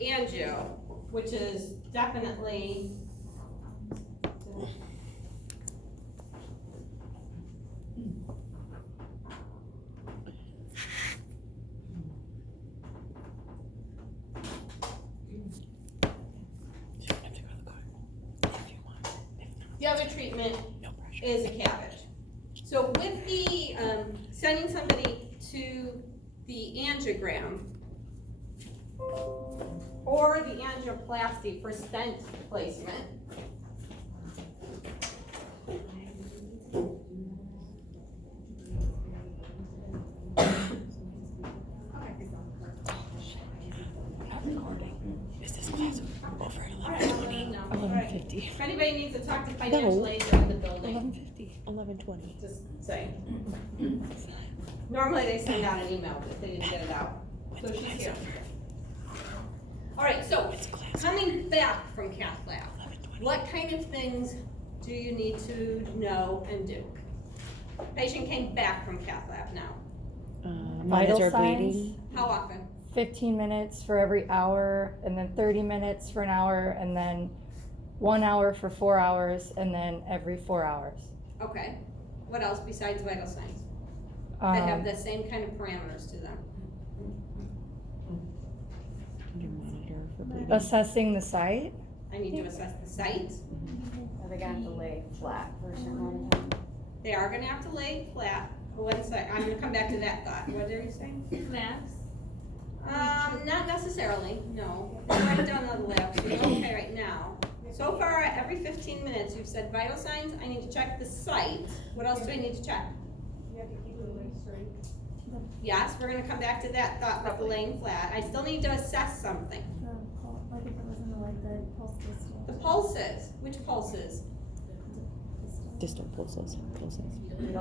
angio, which is definitely the other treatment is a cabbage. So with the, sending somebody to the angiogram or the angioplasty for stent placement, Is this class over at 11:20? 11:50. if anybody needs to talk to financial aid, they're in the building. 11:50. 11:20. Just say. Normally they send out an email, but they didn't get it out. So she's here. All right, so coming back from cath lab, what kind of things do you need to know and do? Patient came back from cath lab now. Vital Monitor signs. bleeding. How often? 15 minutes for every hour, and then 30 minutes for an hour, and then 1 hour for 4 hours, and then every 4 hours. Okay. What else besides vital signs? That have the same kind of parameters to them. Your monitor for bleeding. Assessing the site. I need to assess the site. Are they gonna have to lay flat for a certain amount of time? They are gonna have to lay flat. One sec, I'm gonna come back to that thought. What are you saying? Max? Not necessarily, no. I've already done the lab, so you're okay right now. So far, every 15 minutes, you've said vital signs, I need to check the site. What else do I need to check? You have to keep the leg straight. Yes, we're gonna come back to that thought with the laying flat. I still need to assess something. Like if it was in the, like the pulse distance. The pulses, which pulses? Distal pulses.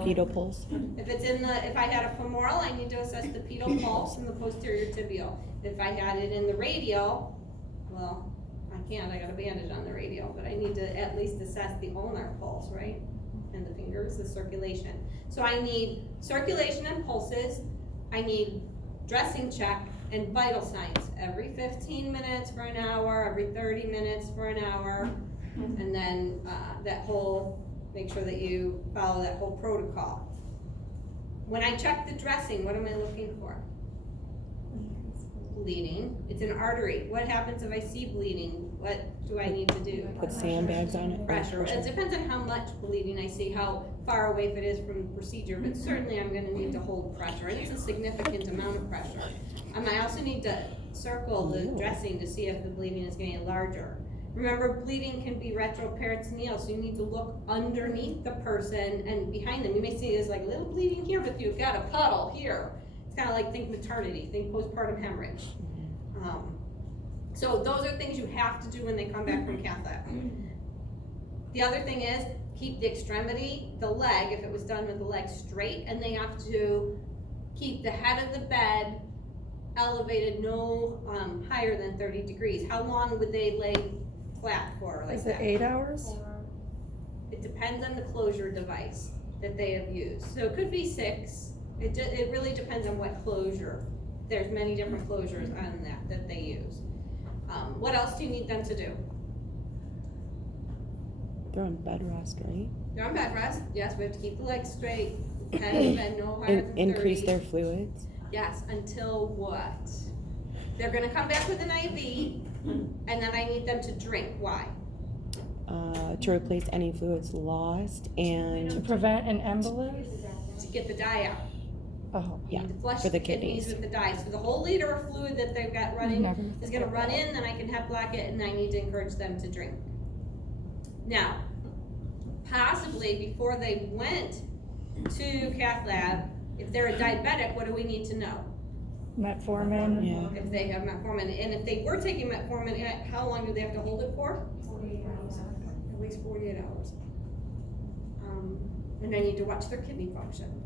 Pedal pulse. If it's in the, if I had a femoral, I need to assess the pedal pulse and the posterior tibial. If I had it in the radial, well, I can't, I got a bandage on the radial, but I need to at least assess the ulnar pulse, right? And the fingers, the circulation. So I need circulation and pulses, I need dressing check and vital signs every 15 minutes for an hour, every 30 minutes for an hour, and then that whole, make sure that you follow that whole protocol. When I check the dressing, what am I looking for? Bleeding. It's an artery. What happens if I see bleeding? What do I need to do? Put sandbags on it. Pressure. It depends on how much bleeding I see, how far away if it is from the procedure, but certainly I'm gonna need to hold pressure, and it's a significant amount of pressure. I also need to circle the dressing to see if the bleeding is getting larger. Remember, bleeding can be retroperitoneal, so you need to look underneath the person and behind them. You may see there's like a little bleeding here, but you've got a puddle here. It's kind of like, think maternity, think postpartum hemorrhage. So those are things you have to do when they come back from cath lab. The other thing is, keep the extremity, the leg, if it was done with the leg straight, and they have to keep the head of the bed elevated no higher than 30 degrees. How long would they lay flat for like Is that? it 8 hours? It depends on the closure device that they have used. So it could be 6. It really depends on what closure. There's many different closures on that they use. What else do you need them to do? They're on bed rest, right? They're on bed rest. Yes, we have to keep the legs straight. Head of the bed no higher than 30. Increase their fluids. Yes, until what? They're gonna come back with an IV, and then I need them to drink. Why? To replace any fluids lost To and prevent an embolus? To get the dye out. Oh. yeah, To flush for the kidneys kidneys. with the dye. So the whole liter of fluid that they've got running Never. is gonna run in, then I can head block it, and I need to encourage them to drink. Now, possibly before they went to cath lab, if they're a diabetic, what do we need to know? Metformin. Yeah. If they have metformin, and if they were taking metformin, how long do they have to hold it for? 48 hours. At least 48 hours. And I need to watch their kidney function.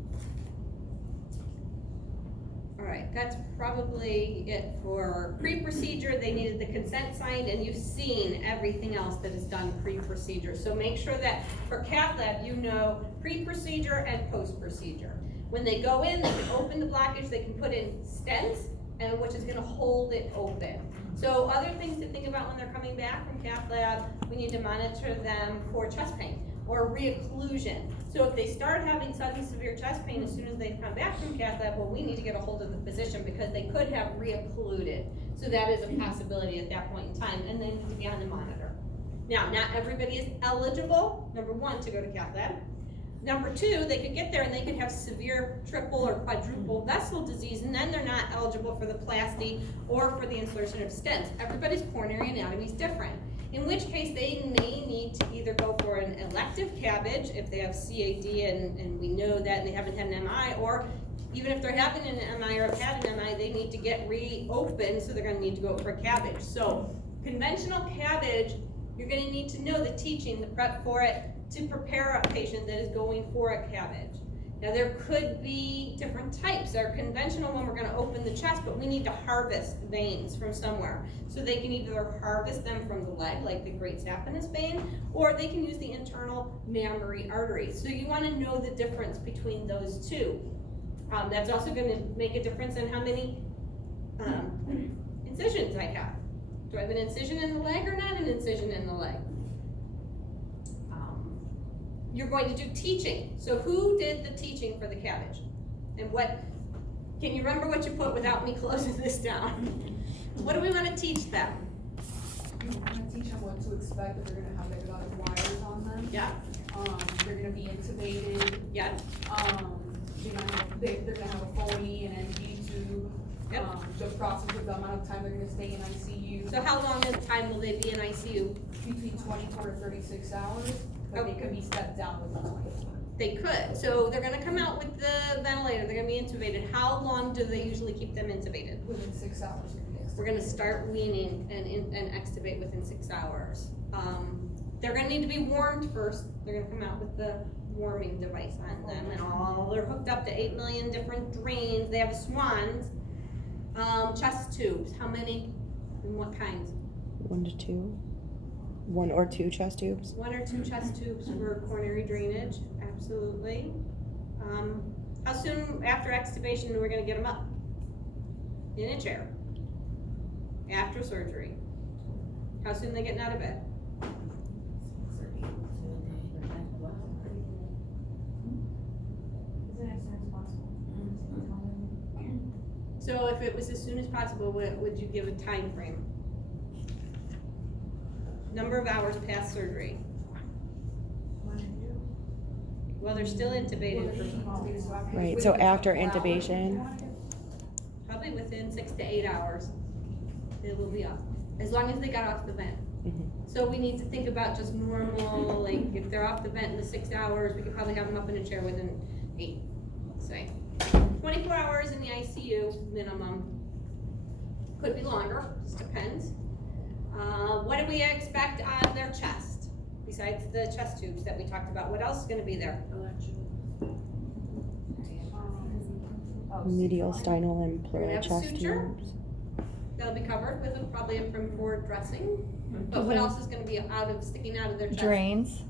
All right, that's probably it for pre-procedure. They needed the consent signed, and you've seen everything else that is done pre-procedure. So make sure that for cath lab, you know pre-procedure and post-procedure. When they go in, they can open the blockage, they can put in stents, and which is gonna hold it open. So other things to think about when they're coming back from cath lab, we need to monitor them for chest pain or reocclusion. So if they start having sudden severe chest pain as soon as they come back from cath lab, well, we need to get a hold of the physician because they could have reoccluded. So that is a possibility at that point in time, and they need to be on the monitor. Now, not everybody is eligible, number one, to go to cath lab. Number two, they could get there and they could have severe triple or quadruple vessel disease, and then they're not eligible for the plasty or for the insertion of stents. Everybody's coronary anatomy is different. In which case, they may need to either go for an elective CABG if they have CAD and we know that and they haven't had an MI, or even if they're having an MI or have had an MI, they need to get reopened, so they're gonna need to go for a CABG. So conventional CABG, you're gonna need to know the teaching, the prep for it, to prepare a patient that is going for a CABG. Now there could be different types. Our conventional one, we're gonna open the chest, but we need to harvest veins from somewhere. So they can either harvest them from the leg, like the great saphenous vein, or they can use the internal mammary artery. So you wanna know the difference between those two. That's also gonna make a difference in how many incisions I have. Do I have an incision in the leg or not an incision in the leg? You're going to do teaching. So who did the teaching for the CABG? And what, can you remember what you put without me closing this down? What do we want to teach them? You want to teach them what to expect, that they're gonna have like a lot of wires on them. Yeah, They're gonna be intubated. yeah, They're gonna have a Foley and NG tube. Yep. The process of the amount of time they're gonna stay in ICU. so how long in time will they be in ICU? Between 24 to 36 hours, but they could be stepped down within 24. They could, so they're gonna come out with the ventilator, they're gonna be intubated. How long do they usually keep them intubated? Within 6 hours. We're gonna start weaning and extubate within 6 hours. They're gonna need to be warmed first. They're gonna come out with the warming device on them and all. They're hooked up to 8 million different drains. They have swans. Chest tubes, how many and what kinds? 1 to 2. 1 or 2 chest tubes. 1 or 2 chest tubes for coronary drainage, absolutely. How soon after extubation are we gonna get them up? In a chair. After surgery. How soon they getting out of bed? Is it as soon as possible? So if it was as soon as possible, what would you give a time frame? Number of hours past surgery? Well, they're still intubated for Right, so after intubation. probably within 6 to 8 hours. They will be up, as long as they got off the vent. Mhm. So we need to think about just normal, like if they're off the vent in the 6 hours, we could probably have them up in a chair within 8, let's say. 24 hours in the ICU minimum. Could be longer, just depends. What do we expect on their chest? Besides the chest tubes that we talked about, what else is gonna be there? Medial, sternal, and We're gonna pleural have a chest suture. tubes. They'll be covered with probably a Primford dressing. But what else is gonna be sticking out of their chest? Drains.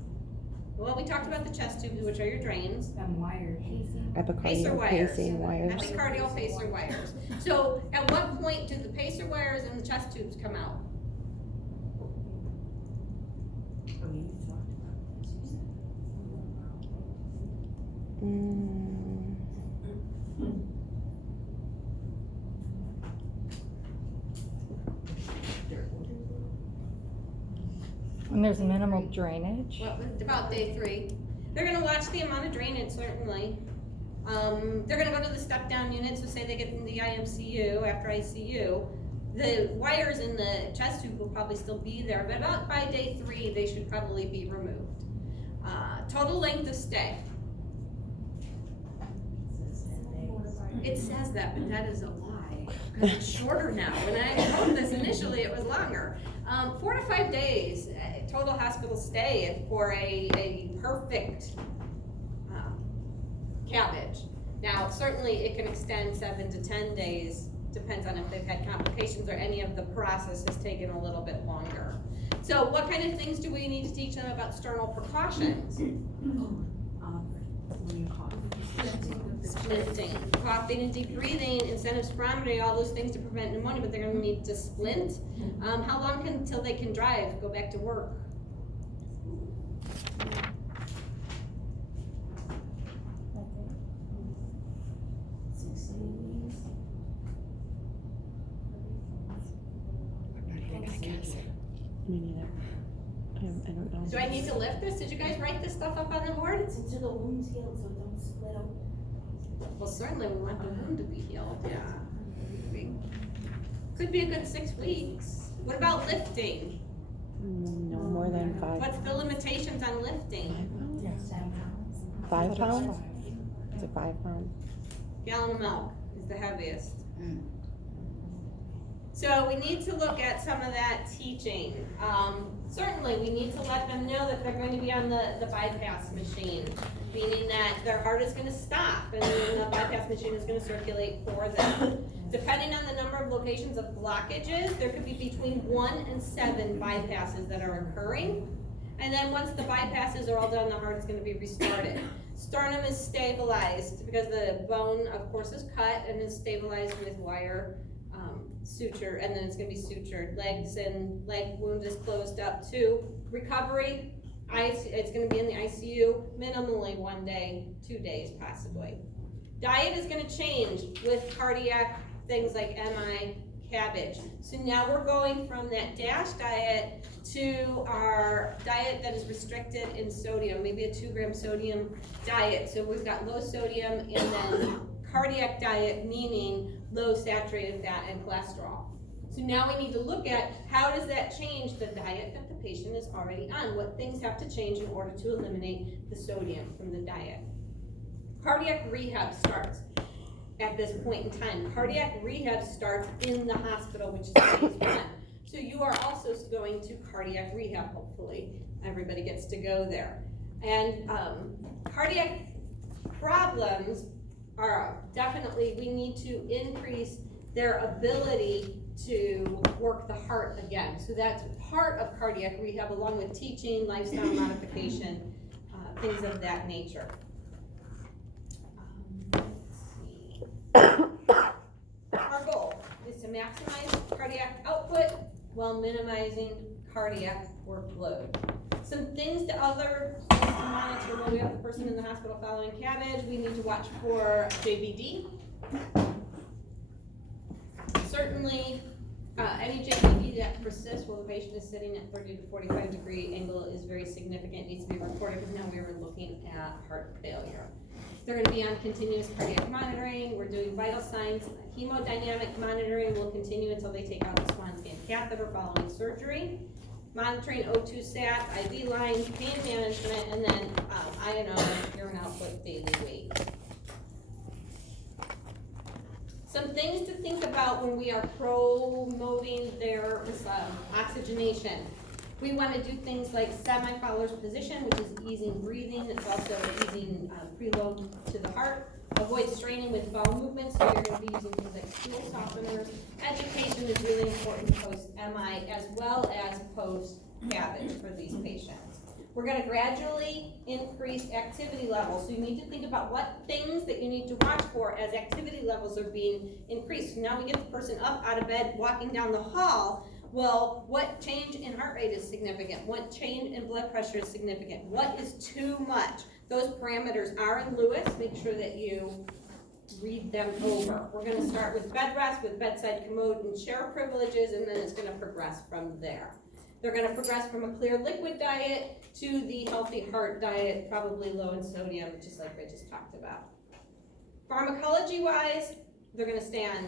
Well, we talked about the chest tubes, which are your drains. And wired. Pacer Epicardial wires. pacing wires. Epicardial pacer wires. So at what point do the pacer wires and the chest tubes come out? Mm, When there's minimal drainage. Well, about day 3. They're gonna watch the amount of drainage, certainly. They're gonna go to the step down unit, so say they get in the IMCU after ICU. The wires in the chest tube will probably still be there, but about by day 3, they should probably be removed. Total length of stay. It says that, but that is a lie, because it's shorter now. When I wrote this initially, it was longer. 4 to 5 days, total hospital stay for a perfect CABG. Now, certainly it can extend 7 to 10 days, depends on if they've had complications or any of the process has taken a little bit longer. So what kind of things do we need to teach them about sternal precautions? splinting, coughing and deep breathing, incentive spirometry, all those things to prevent pneumonia, but they're gonna need to splint. How long until they can drive, go back to work? Me neither. I don't know. Do I need to lift this? Did you guys write this stuff up on the board? It's until the wound's healed, so it don't split out. Well, certainly we want the wound to be healed, yeah. Could be a good 6 weeks. What about lifting? No more than 5. What's the limitations on lifting? 5 pounds? Is it 5 pounds? Gallon of milk is the heaviest. So we need to look at some of that teaching. Certainly, we need to let them know that they're going to be on the bypass machine, meaning that their heart is gonna stop and then the bypass machine is gonna circulate for them. Depending on the number of locations of blockages, there could be between 1 and 7 bypasses that are occurring. And then once the bypasses are all done, the heart is gonna be restarted. Sternum is stabilized because the bone, of course, is cut and is stabilized with wire suture, and then it's gonna be sutured. Legs and leg wound is closed up too. Recovery, it's gonna be in the ICU minimally 1 day, 2 days possibly. Diet is gonna change with cardiac things like MI, cabbage. So now we're going from that DASH diet to our diet that is restricted in sodium, maybe a 2-gram sodium diet. So we've got low sodium and then cardiac diet, meaning low saturated fat and cholesterol. So now we need to look at how does that change the diet that the patient is already on? What things have to change in order to eliminate the sodium from the diet? Cardiac rehab starts at this point in time. Cardiac rehab starts in the hospital, which is phase 1. So you are also going to cardiac rehab, hopefully. Everybody gets to go there. And cardiac problems are definitely, we need to increase their ability to work the heart again. So that's part of cardiac rehab, along with teaching, lifestyle modification, things of that nature. Our goal is to maximize cardiac output while minimizing cardiac workload. Some things to monitor while we have the person in the hospital following cabbage. We need to watch for JVD. Certainly, any JVD that persists while the patient is sitting at 30 to 45 degree angle is very significant, needs to be reported, because now we are looking at heart failure. They're going to be on continuous cardiac monitoring. We're doing vital signs. Hemodynamic monitoring will continue until they take out the Swan Scan catheter following surgery. Monitoring O2 sat, IV lines, pain management, and then INR, urine output, daily weight. Some things to think about when we are promoting their oxygenation. We want to do things like semi-Fowler's position, which is easing breathing. It's also easing preload to the heart. Avoid straining with bowel movements, so you're going to be using things like stool softeners. Education is really important post-MI as well as post-cabbage for these patients. We're going to gradually increase activity levels, so you need to think about what things that you need to watch for as activity levels are being increased. So now we get the person up out of bed, walking down the hall. Well, what change in heart rate is significant? What change in blood pressure is significant? What is too much? Those parameters are in Lewis. Make sure that you read them over. We're going to start with bed rest, with bedside commode and chair privileges, and then it's going to progress from there. They're going to progress from a clear liquid diet to the healthy heart diet, probably low in sodium, just like I just talked about. Pharmacology-wise, they're going to stay on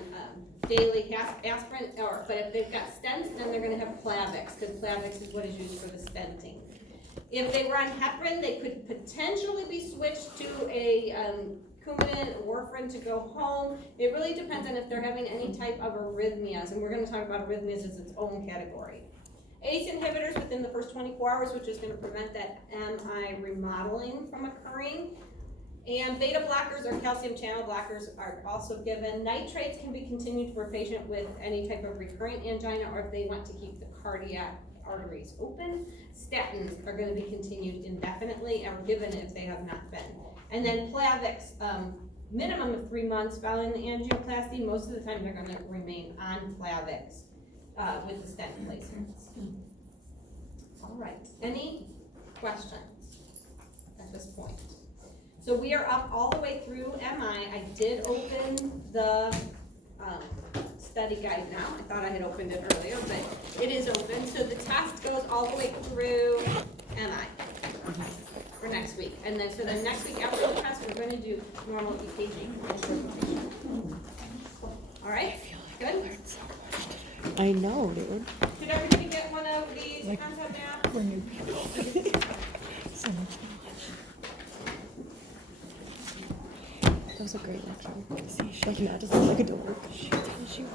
daily aspirin, but if they've got stents, then they're going to have Plavix, because Plavix is what is used for the stenting. If they were on heparin, they could potentially be switched to a Coumadin or warfarin to go home. It really depends on if they're having any type of arrhythmias, and we're going to talk about arrhythmias as its own category. ACE inhibitors within the first 24 hours, which is going to prevent that MI remodeling from occurring. And beta blockers or calcium channel blockers are also given. Nitrates can be continued for a patient with any type of recurrent angina, or if they want to keep the cardiac arteries open. Statins are going to be continued indefinitely and are given if they have not been. And then Plavix minimum of 3 months following the angioplasty. Most of the time, they're gonna remain on Plavix, with the stent placements. All right, any questions at this point? So we are up all the way through MI. I did open the, study guide now. I thought I had opened it earlier, but it is open. So the test goes all the way through MI for next week. And then, so then next week after the test, we're gonna do normal EKG. All right, good? I know, dude. Did everybody get one of these concept maps? We're new people. So much knowledge. That was a great lecture. See, like Matt doesn't like a dork. She tells you